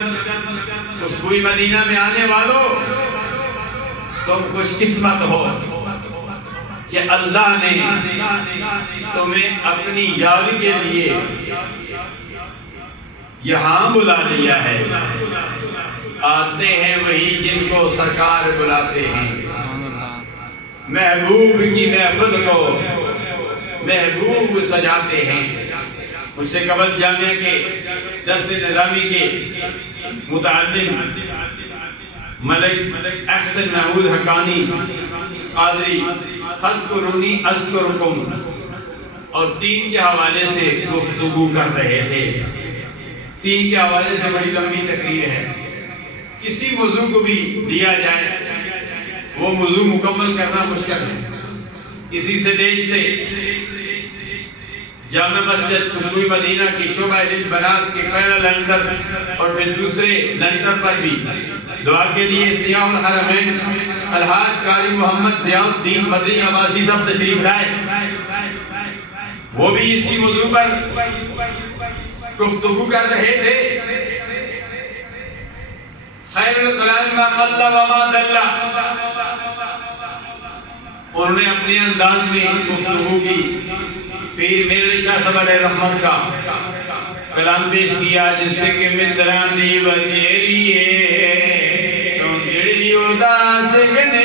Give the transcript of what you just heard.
خوشبوئی مدینہ میں آنے والوں، تم خوش قسمت ہو کہ اللہ نے تمہیں اپنی یاد کے لیے یہاں بلا لیا ہے۔ آتے ہیں وہی جن کو سرکار بلاتے ہیں، محبوب کی محفل کو محبوب سجاتے ہیں۔ اس سے قبل جامعہ کے درس نظامی کے متعلم ملک احسن محمود حقانی قادری فاذکرونی اذکرکم اور 3 کے حوالے سے گفتگو کر رہے تھے۔ 3 کے حوالے سے بڑی لمبی تقریر ہے، کسی موضوع کو بھی دیا جائے وہ موضوع مکمل کرنا مشکل ہے۔ اسی سٹیج سے جامع مسجد خوشبوئی مدینہ کی شعبہ بنات کے پہلا لنٹر اور پھر دوسرے لنٹر پر بھی دعا کے لیے سیاح الحرمین الحاج قاری محمد ضیاء الدین بدری عباسی صاحب تشریف لائے، وہ بھی اسی موضوع پر گفتگو کر رہے تھے۔ خیر الکلام ما قل و ما دل، انہوں نے اپنے انداز میں گفتگو کی۔ پیر میرے شاہ صاحب علیہ رحمت کا کلام پیش کیا، جس سے کہ متران دی ودیری ہے تو گڑی اداس گنے